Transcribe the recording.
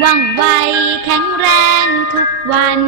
ว่องไวแข็งแรงทุกวัน